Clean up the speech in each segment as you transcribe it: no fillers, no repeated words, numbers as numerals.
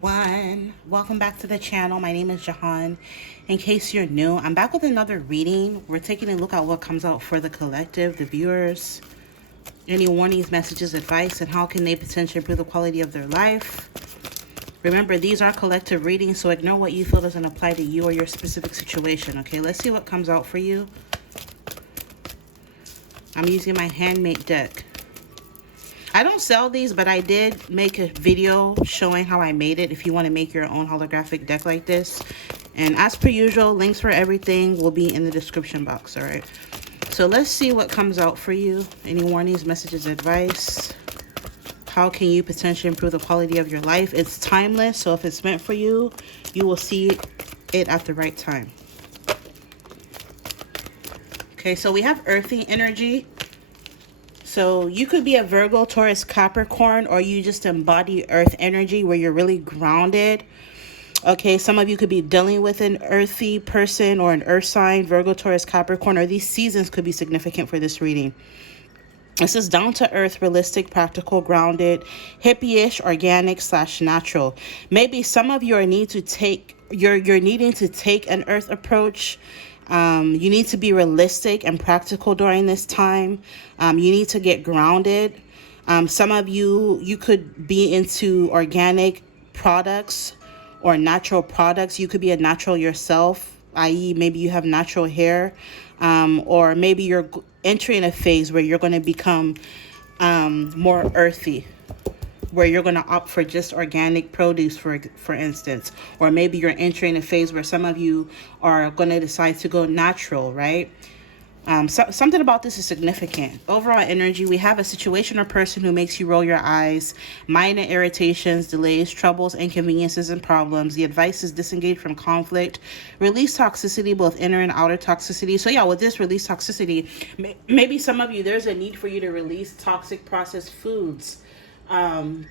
Welcome back to the channel. My name is Jehan. In case you're new, I'm back with another reading. We're taking a look at what comes out for the collective, the viewers, any warnings, messages, advice, and how can they potentially improve the quality of their life. Remember, these are collective readings, so ignore what you feel doesn't apply to you or your specific situation. Okay, let's see what comes out for you. I'm using my handmade deck. I don't sell these, but I did make a video showing how I made it if you want to make your own holographic deck like this. And as per usual, links for everything will be in the description box, all right? So let's see what comes out for you. Any warnings, messages, advice? How can you potentially improve the quality of your life? It's timeless, so if it's meant for you, you will see it at the right time. Okay, so we have earthy energy. So you could be a Virgo, Taurus, Capricorn, or you just embody earth energy where you're really grounded. Okay, some of you could be dealing with an earthy person or an earth sign, Virgo, Taurus, Capricorn, or these seasons could be significant for this reading. This is down to earth, realistic, practical, grounded, hippie-ish, organic / natural. Maybe some of you are needing to take an earth approach. You need to be realistic and practical during this time. You need to get grounded. Some of you could be into organic products or natural products. You could be a natural yourself, i.e. maybe you have natural hair, or maybe you're entering a phase where you're going to become more earthy, where you're going to opt for just organic produce, for instance. Or maybe you're entering a phase where some of you are going to decide to go natural, right? Something about this is significant. Overall energy, we have a situation or person who makes you roll your eyes, minor irritations, delays, troubles, inconveniences, and problems. The advice is disengage from conflict, release toxicity, both inner and outer toxicity. So yeah, with this release toxicity, maybe some of you, there's a need for you to release toxic processed foods,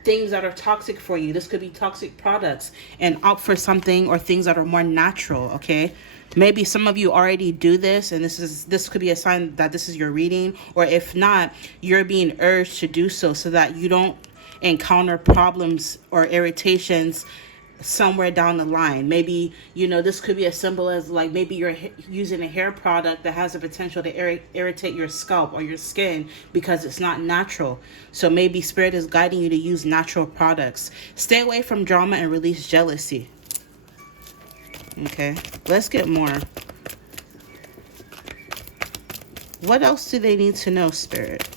things that are toxic for you. This could be toxic products, and opt for something or things that are more natural. Okay, maybe some of you already do this, and this could be a sign that this is your reading. Or if not, you're being urged to do so that you don't encounter problems or irritations somewhere down the line. Maybe, this could be a symbol as like maybe you're using a hair product that has the potential to irritate your scalp or your skin because it's not natural. So maybe spirit is guiding you to use natural products. Stay away from drama and release jealousy. Okay, let's get more. What else do they need to know, Spirit?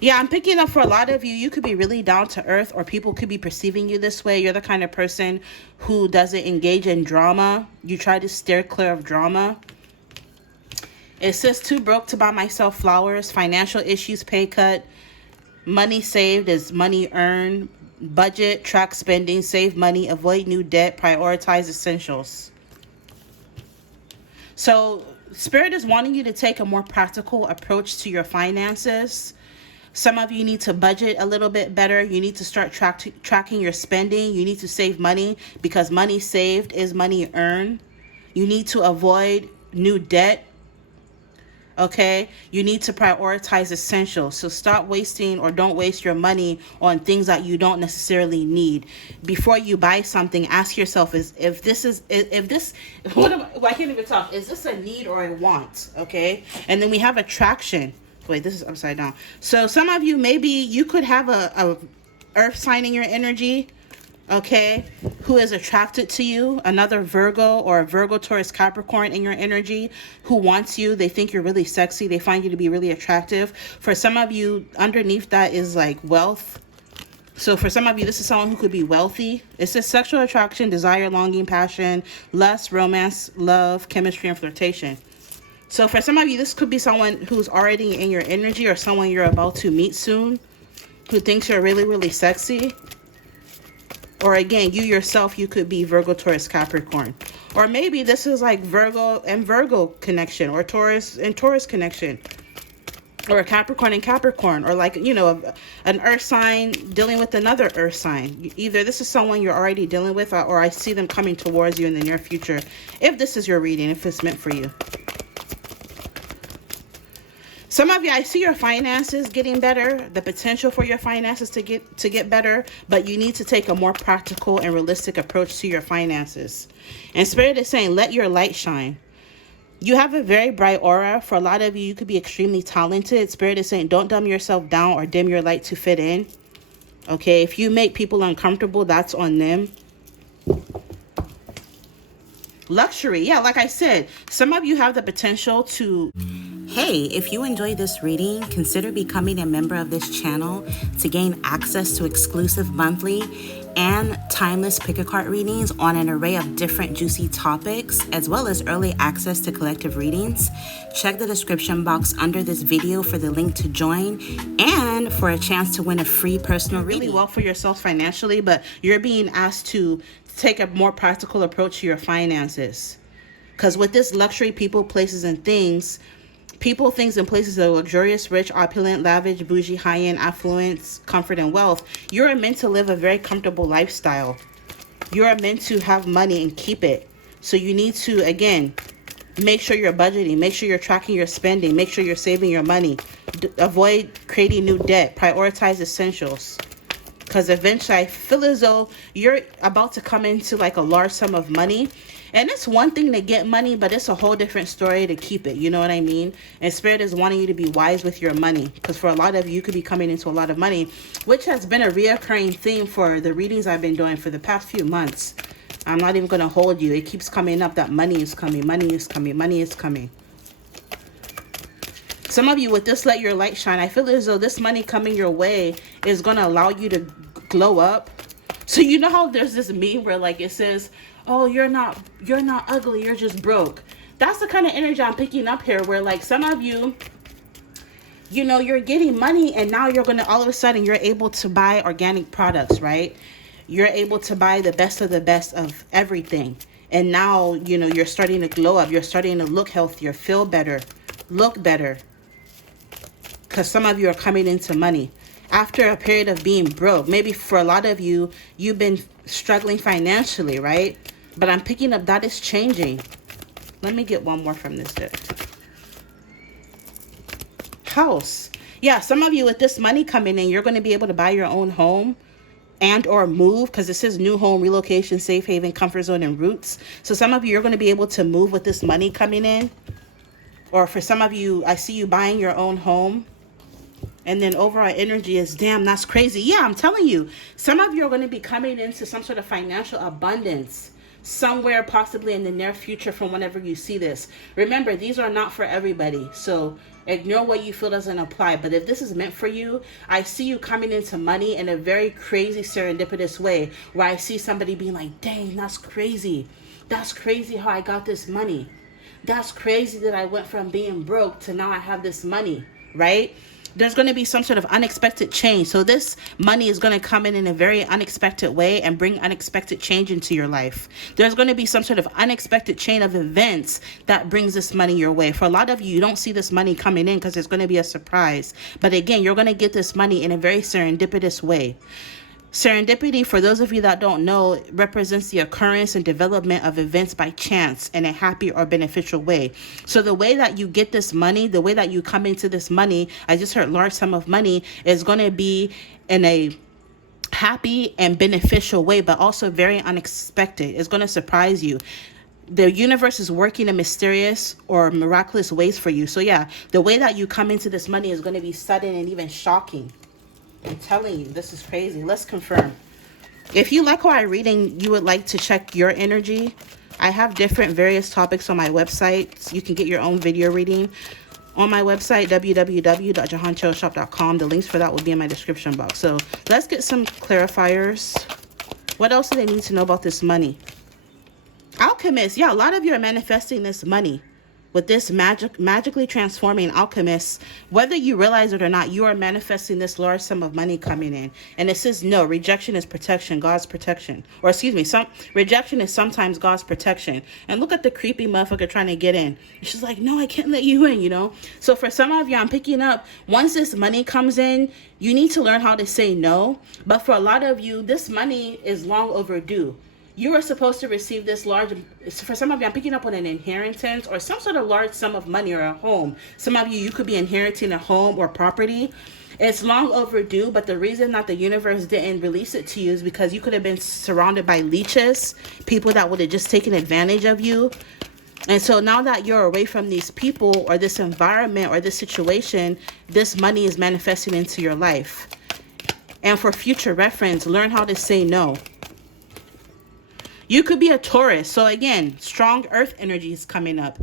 Yeah, I'm picking up for a lot of you, you could be really down to earth, or people could be perceiving you this way. You're the kind of person who doesn't engage in drama. You try to steer clear of drama. It says too broke to buy myself flowers, financial issues, pay cut, money saved is money earned, budget, track spending, save money, avoid new debt, prioritize essentials. So Spirit is wanting you to take a more practical approach to your finances. Some of you need to budget a little bit better. You need to start tracking your spending. You need to save money, because money saved is money earned. You need to avoid new debt. Okay, you need to prioritize essentials. So stop wasting, or don't waste your money on things that you don't necessarily need. Before you buy something, ask yourself, I can't even talk. Is this a need or a want? Okay, and then we have attraction. Wait, this is upside down. So some of you, maybe you could have a earth sign in your energy, okay, who is attracted to you, another Virgo or a Virgo, Taurus, Capricorn in your energy who wants you. They think you're really sexy. They find you to be really attractive. For some of you, underneath that is like wealth. So for some of you, this is someone who could be wealthy. It says sexual attraction, desire, longing, passion, lust, romance, love, chemistry, and flirtation. So for some of you, this could be someone who's already in your energy, or someone you're about to meet soon who thinks you're really, really sexy. Or again, you yourself, you could be Virgo, Taurus, Capricorn. Or maybe this is like Virgo and Virgo connection, or Taurus and Taurus connection. Or a Capricorn and Capricorn, or like, an earth sign dealing with another earth sign. Either this is someone you're already dealing with, or I see them coming towards you in the near future. If this is your reading, if it's meant for you. Some of you, I see your finances getting better, the potential for your finances to get better, but you need to take a more practical and realistic approach to your finances. And Spirit is saying, let your light shine. You have a very bright aura. For a lot of you, you could be extremely talented. Spirit is saying, don't dumb yourself down or dim your light to fit in. Okay, if you make people uncomfortable, that's on them. Luxury. Yeah, like I said, some of you have the potential to... Hey, if you enjoyed this reading, consider becoming a member of this channel to gain access to exclusive monthly and timeless pick-a-card readings on an array of different juicy topics, as well as early access to collective readings. Check the description box under this video for the link to join and for a chance to win a free personal reading. Really well for yourself financially, but you're being asked to take a more practical approach to your finances. Because with this luxury, people, places, and things... People, things, and places that are luxurious, rich, opulent, lavish, bougie, high-end, affluence, comfort, and wealth. You're meant to live a very comfortable lifestyle. You're meant to have money and keep it. So you need to, again, make sure you're budgeting. Make sure you're tracking your spending. Make sure you're saving your money. Avoid creating new debt. Prioritize essentials. Because eventually, I feel as though you're about to come into like a large sum of money. And it's one thing to get money, but it's a whole different story to keep it. You know what I mean? And Spirit is wanting you to be wise with your money. Because for a lot of you, you could be coming into a lot of money, which has been a reoccurring theme for the readings I've been doing for the past few months. I'm not even going to hold you. It keeps coming up that money is coming, money is coming, money is coming. Some of you, with this let your light shine, I feel as though this money coming your way is going to allow you to glow up. So you know how there's this meme where like it says, oh, you're not ugly, you're just broke. That's the kind of energy I'm picking up here, where like some of you, you know, you're getting money and now you're going to, all of a sudden, you're able to buy organic products, right? You're able to buy the best of everything. And now, you know, you're starting to glow up. You're starting to look healthier, feel better, look better. Because some of you are coming into money after a period of being broke. Maybe for a lot of you, you've been struggling financially, right? But I'm picking up that is changing. Let me get one more from this deck. House. Yeah, some of you with this money coming in, you're going to be able to buy your own home and or move, because it says new home, relocation, safe haven, comfort zone, and roots. So some of you, you're going to be able to move with this money coming in. Or for some of you, I see you buying your own home. And then overall energy is, damn, that's crazy. Yeah, I'm telling you, some of you are going to be coming into some sort of financial abundance somewhere possibly in the near future from whenever you see this. Remember, these are not for everybody. So ignore what you feel doesn't apply. But if this is meant for you, I see you coming into money in a very crazy serendipitous way, where I see somebody being like, dang, that's crazy. That's crazy how I got this money. That's crazy that I went from being broke to now I have this money, right? There's going to be some sort of unexpected change. So this money is going to come in a very unexpected way and bring unexpected change into your life. There's going to be some sort of unexpected chain of events that brings this money your way. For a lot of you, you don't see this money coming in because it's going to be a surprise. But again, you're going to get this money in a very serendipitous way. Serendipity, for those of you that don't know, represents the occurrence and development of events by chance in a happy or beneficial way. So the way that you get this money, the way that you come into this money, I just heard large sum of money, is going to be in a happy and beneficial way, but also very unexpected. It's going to surprise you. The universe is working in mysterious or miraculous ways for you. So yeah, the way that you come into this money is going to be sudden and even shocking. I'm telling you, this is crazy. Let's confirm. If you like how I read and you would like to check your energy, I have different various topics on my website. You can get your own video reading on my website, www.jehantarotshop.com. The links for that will be in my description box. So let's get some clarifiers. What else do they need to know about this money? Alchemist. Yeah, a lot of you are manifesting this money. With this magically transforming alchemist, whether you realize it or not, you are manifesting this large sum of money coming in. And it says, no, rejection is protection, God's protection. Or excuse me, rejection is sometimes God's protection. And look at the creepy motherfucker trying to get in. She's like, no, I can't let you in, you know. So for some of you, I'm picking up, once this money comes in, you need to learn how to say no. But for a lot of you, this money is long overdue. You are supposed to receive this large, for some of you, I'm picking up on an inheritance or some sort of large sum of money or a home. Some of you, you could be inheriting a home or property. It's long overdue, but the reason that the universe didn't release it to you is because you could have been surrounded by leeches, people that would have just taken advantage of you. And so now that you're away from these people or this environment or this situation, this money is manifesting into your life. And for future reference, learn how to say no. You could be a Taurus. So again, strong earth energy is coming up.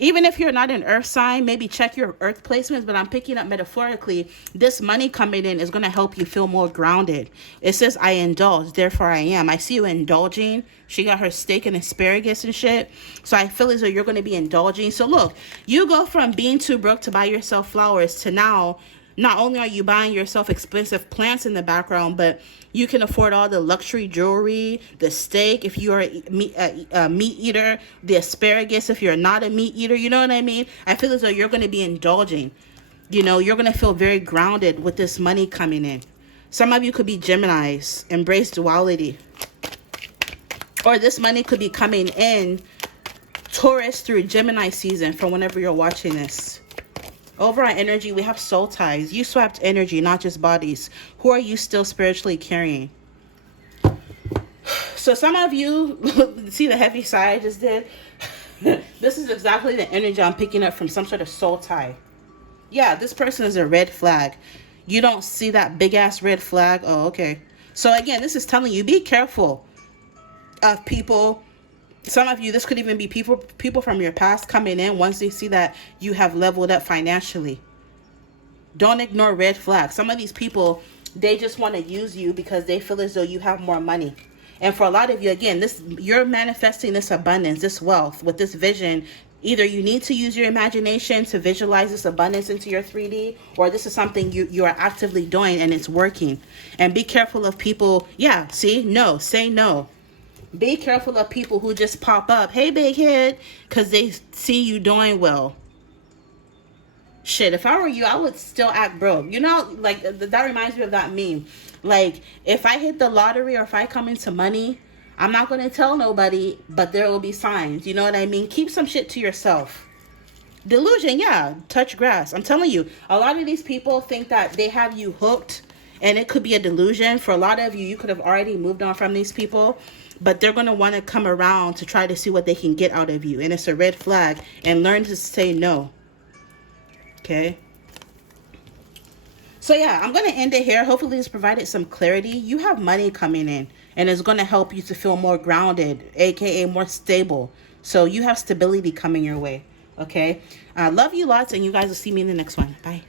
Even if you're not an earth sign, maybe check your earth placements. But I'm picking up metaphorically, this money coming in is going to help you feel more grounded. It says, I indulge, therefore I am. I see you indulging. She got her steak and asparagus and shit. So I feel as though you're going to be indulging. So look, you go from being too broke to buy yourself flowers to now, not only are you buying yourself expensive plants in the background, but you can afford all the luxury jewelry, the steak if you're a meat eater, the asparagus if you're not a meat eater. You know what I mean? I feel as though you're going to be indulging. You know, you're going to feel very grounded with this money coming in. Some of you could be Geminis, embrace duality. Or this money could be coming in Taurus through Gemini season from whenever you're watching this. Over our energy, we have soul ties. You swapped energy, not just bodies. Who are you still spiritually carrying? So some of you, see the heavy sigh I just did? This is exactly the energy I'm picking up from some sort of soul tie. Yeah, this person is a red flag. You don't see that big ass red flag? Oh, okay. So again, this is telling you, be careful of people. Some of you, this could even be people from your past coming in once they see that you have leveled up financially. Don't ignore red flags. Some of these people, they just want to use you because they feel as though you have more money. And for a lot of you, again, you're manifesting this abundance, this wealth with this vision. Either you need to use your imagination to visualize this abundance into your 3D, or this is something you are actively doing and it's working. And be careful of people. Yeah, see? No. Say no. Be careful of people who just pop up, hey, big head, because they see you doing well. Shit, if I were you, I would still act broke. You know, like, that reminds me of that meme. Like, if I hit the lottery or if I come into money, I'm not going to tell nobody, but there will be signs. You know what I mean? Keep some shit to yourself. Delusion, yeah. Touch grass. I'm telling you, a lot of these people think that they have you hooked, and it could be a delusion. For a lot of you, you could have already moved on from these people. But they're going to want to come around to try to see what they can get out of you. And it's a red flag. And learn to say no. Okay. So yeah, I'm going to end it here. Hopefully this provided some clarity. You have money coming in. And it's going to help you to feel more grounded. AKA more stable. So you have stability coming your way. Okay. I love you lots. And you guys will see me in the next one. Bye.